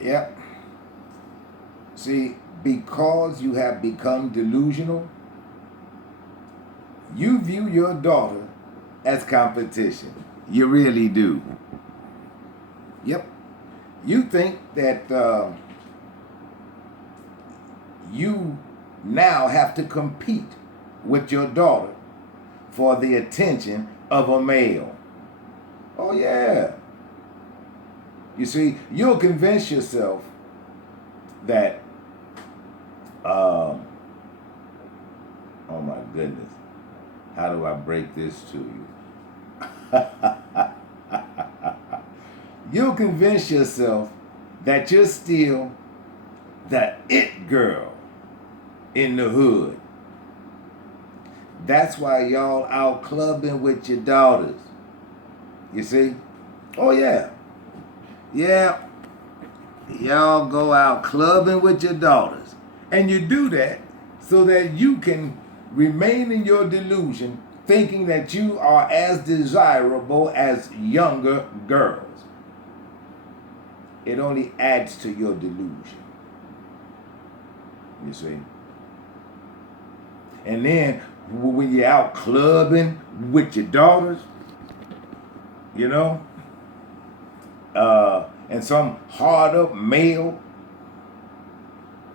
Yep. See, because you have become delusional, you view your daughter as competition. You really do. Yep. You think that you now have to compete with your daughter for the attention of a male. Oh, yeah. You see, you'll convince yourself that, oh my goodness, how do I break this to you? You'll convince yourself that you're still the it girl in the hood. That's why y'all out clubbing with your daughters. You see? Oh, yeah. Yeah. Y'all go out clubbing with your daughters. And you do that so that you can remain in your delusion thinking that you are as desirable as younger girls. It only adds to your delusion. You see? And then when you're out clubbing with your daughters, you know, and some hard up male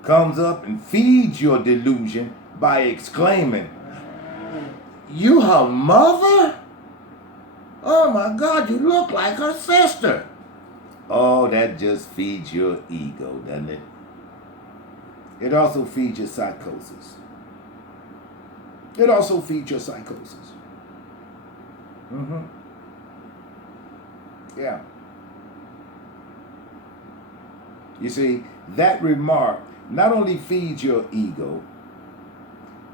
comes up and feeds your delusion by exclaiming, "You her mother? Oh my God, you look like her sister." Oh, that just feeds your ego, doesn't it? It also feeds your psychosis. It also feeds your psychosis. Mm-hmm. Yeah. You see, that remark not only feeds your ego,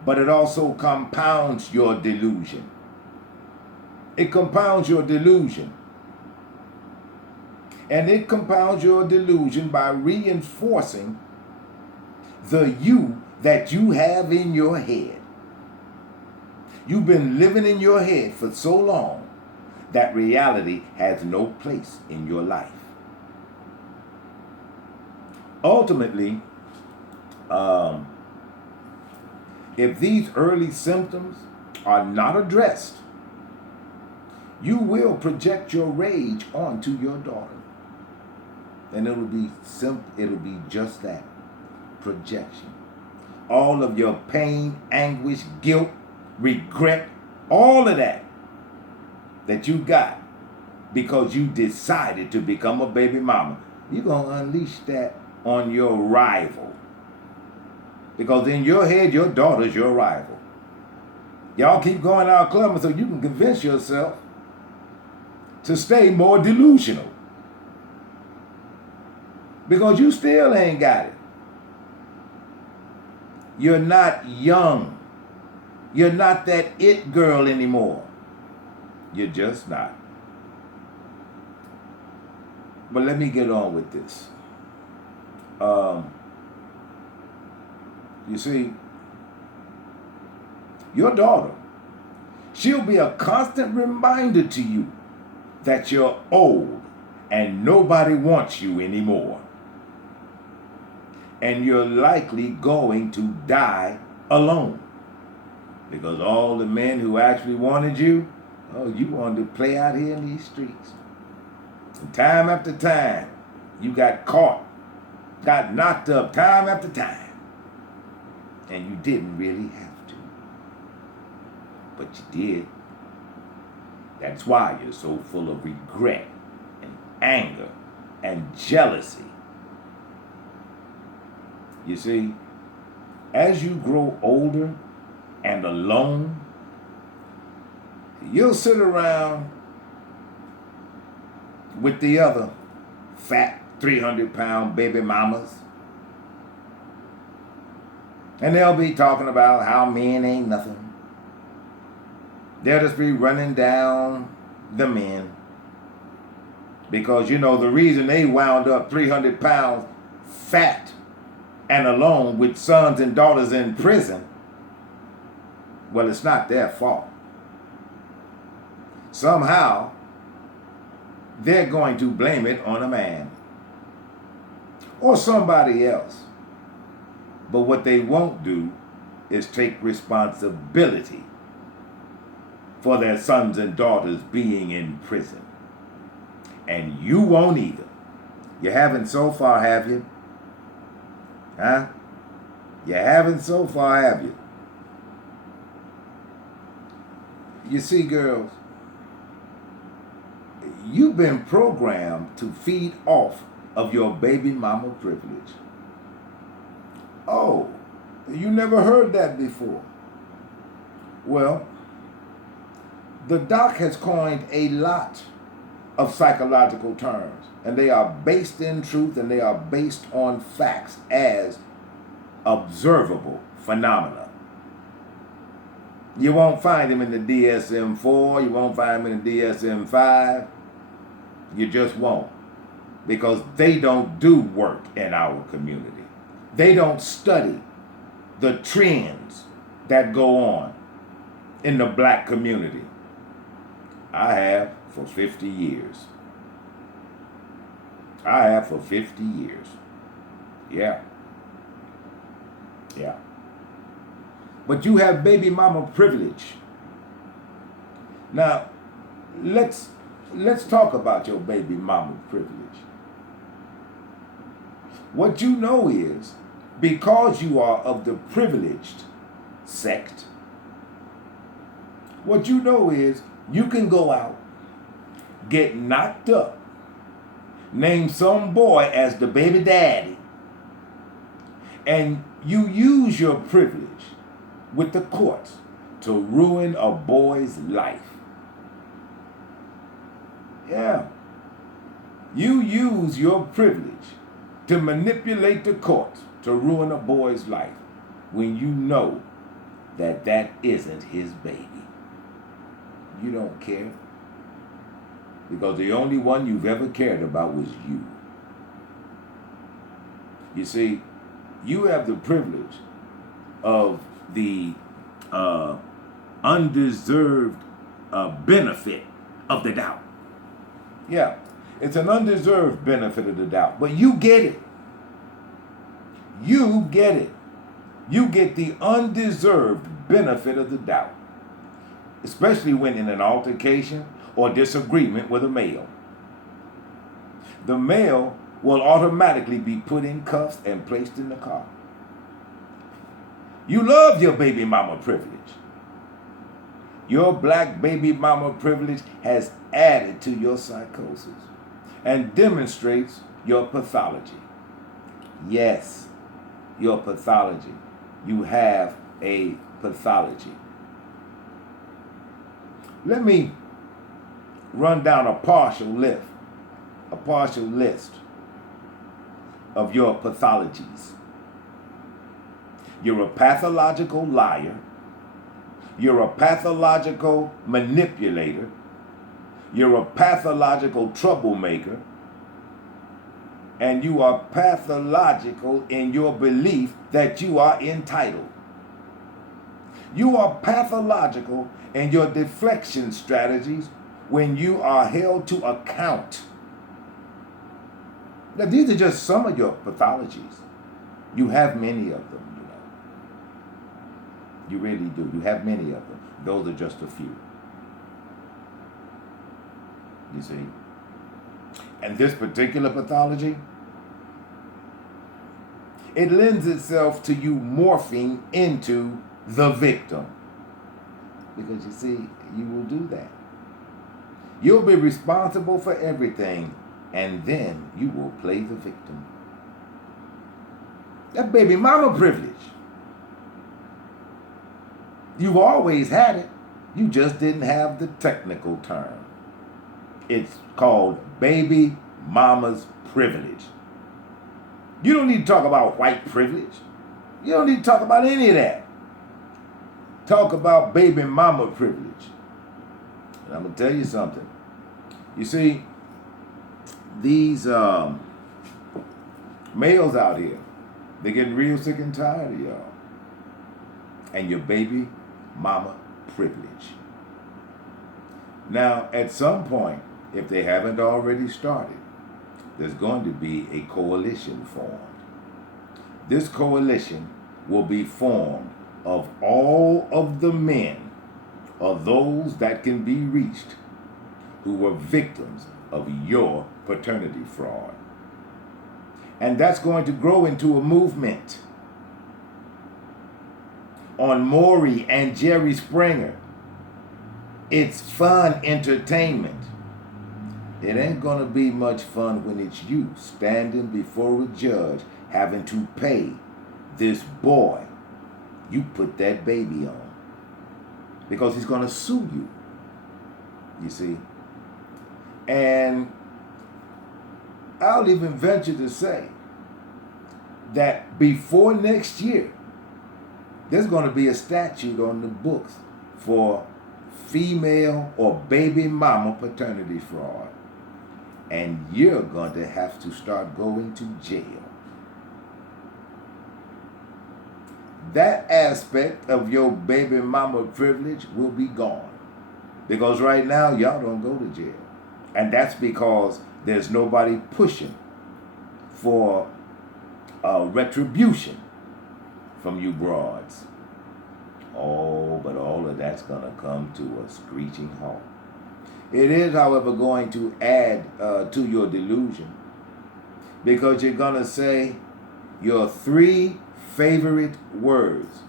but it also compounds your delusion. It compounds your delusion. And it compounds your delusion by reinforcing the you that you have in your head. You've been living in your head for so long that reality has no place in your life. Ultimately, if these early symptoms are not addressed, you will project your rage onto your daughter. And it'll be simple, it'll be just that, projection. All of your pain, anguish, guilt, regret, all of that you got because you decided to become a baby mama, you're going to unleash that on your rival. Because in your head, your daughter's your rival. Y'all keep going out clubbing so you can convince yourself to stay more delusional. Because you still ain't got it. You're not young. You're not that it girl anymore. You're just not. But let me get on with this. You see, your daughter, she'll be a constant reminder to you that you're old and nobody wants you anymore. And you're likely going to die alone. Because all the men who actually wanted you, oh, you wanted to play out here in these streets. And time after time, you got caught, got knocked up time after time. And you didn't really have to. But you did. That's why you're so full of regret and anger and jealousy. You see, as you grow older and alone, you'll sit around with the other fat 300-pound baby mamas. And they'll be talking about how men ain't nothing. They'll just be running down the men. Because, you know, the reason they wound up 300 pounds fat and alone with sons and daughters in prison, well, it's not their fault. Somehow, they're going to blame it on a man. or somebody else. But what they won't do is take responsibility for their sons and daughters being in prison. And you won't either. You haven't so far, have you? Huh? You haven't so far, have you? You see, girls, you've been programmed to feed off of your baby mama privilege. Oh, you never heard that before. Well, the doc has coined a lot of psychological terms, and they are based in truth and they are based on facts as observable phenomena. You won't find them in the DSM-4, you won't find them in the DSM-5, you just won't, because they don't do work in our community. They don't study the trends that go on in the black community. I have for 50 years. I have for 50 years. Yeah. Yeah. But you have baby mama privilege. Now, let's talk about your baby mama privilege. What you know is, because you are of the privileged sect, what you know is you can go out, get knocked up, name some boy as the baby daddy, and you use your privilege with the courts to ruin a boy's life. Yeah. You use your privilege to manipulate the courts to ruin a boy's life when you know that that isn't his baby. You don't care, because the only one you've ever cared about was you. You see, you have the privilege of the undeserved benefit of the doubt. Yeah, it's an undeserved benefit of the doubt, but you get it. You get it. You get the undeserved benefit of the doubt, especially when in an altercation or disagreement with a male. The male will automatically be put in cuffs and placed in the car. You love your baby mama privilege. Your black baby mama privilege has added to your psychosis and demonstrates your pathology. Yes, your pathology. You have a pathology. Let me run down a partial list of your pathologies. You're a pathological liar. You're a pathological manipulator. You're a pathological troublemaker. And you are pathological in your belief that you are entitled. You are pathological in your deflection strategies when you are held to account. Now, these are just some of your pathologies. You have many of them, you know. You really do. You have many of them. Those are just a few. You see? And this particular pathology, it lends itself to you morphing into the victim. Because you see, you will do that. You'll be responsible for everything, and then you will play the victim. That baby mama privilege. You've always had it. You just didn't have the technical term. It's called baby mama's privilege. You don't need to talk about white privilege. You don't need to talk about any of that. Talk about baby mama privilege. And I'm going to tell you something. You see, these males out here, they're getting real sick and tired of y'all. And your baby mama privilege. Now, at some point, if they haven't already started, there's going to be a coalition formed. This coalition will be formed of all of the men or those that can be reached who were victims of your paternity fraud. And that's going to grow into a movement. On Maury and Jerry Springer, it's fun entertainment. It ain't gonna be much fun when it's you standing before a judge having to pay this boy you put that baby on, because he's gonna sue you, you see. And I'll even venture to say that before next year, there's going to be a statute on the books for female or baby mama paternity fraud. And you're going to have to start going to jail. That aspect of your baby mama privilege will be gone. Because right now, y'all don't go to jail. And that's because there's nobody pushing for retribution from you broads. Oh, but all of that's going to come to a screeching halt. It is, however, going to add to your delusion, because you're going to say your 3 favorite words.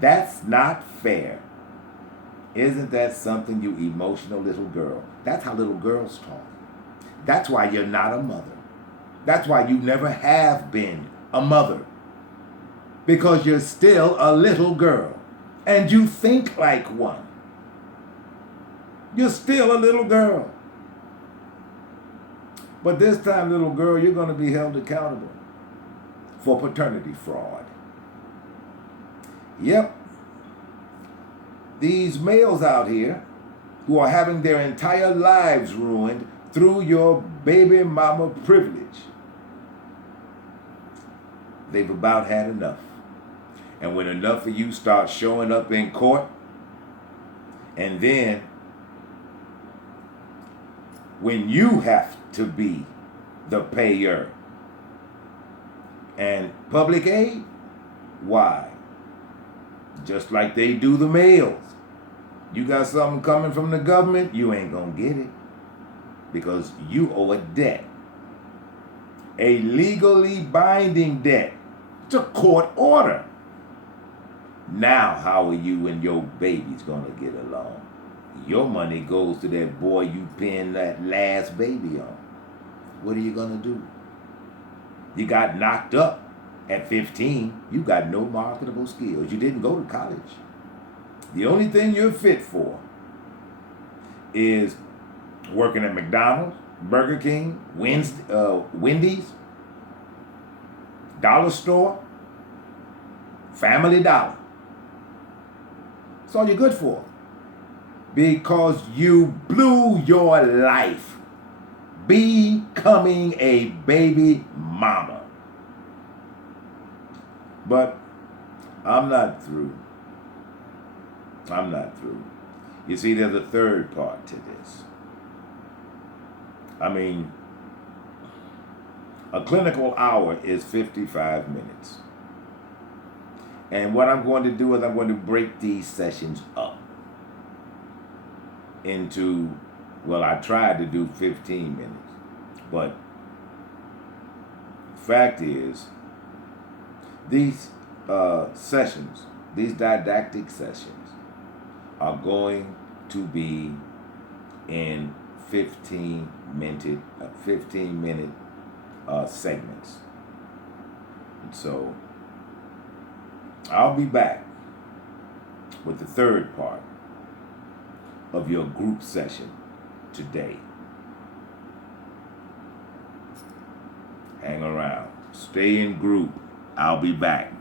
That's not fair. Isn't that something, you emotional little girl? That's how little girls talk. That's why you're not a mother. That's why you never have been a mother. Because you're still a little girl. And you think like one. You're still a little girl. But this time, little girl, you're going to be held accountable for paternity fraud. Yep. These males out here who are having their entire lives ruined through your baby mama privilege, they've about had enough. And when enough of you start showing up in court, and then when you have to be the payer, and public aid, why? Just like they do the males. You got something coming from the government, you ain't gonna get it, because you owe a debt. A legally binding debt. It's a court order. Now, how are you and your baby's gonna get along? Your money goes to that boy you pinned that last baby on. What are you gonna do? You got knocked up at 15. You got no marketable skills. You didn't go to college. The only thing you're fit for is working at McDonald's, Burger King, Wendy's, Dollar Store, Family Dollar. That's all you're good for. Because you blew your life becoming a baby mama. But I'm not through. I'm not through. You see, there's a third part to this. I mean, a clinical hour is 55 minutes. And what I'm going to do is I'm going to break these sessions up into, well, I tried to do 15 minutes. But fact is, these sessions, these didactic sessions, are going to be in 15-minute segments. And so I'll be back with the third part of your group session today. Hang around. Stay in group. I'll be back.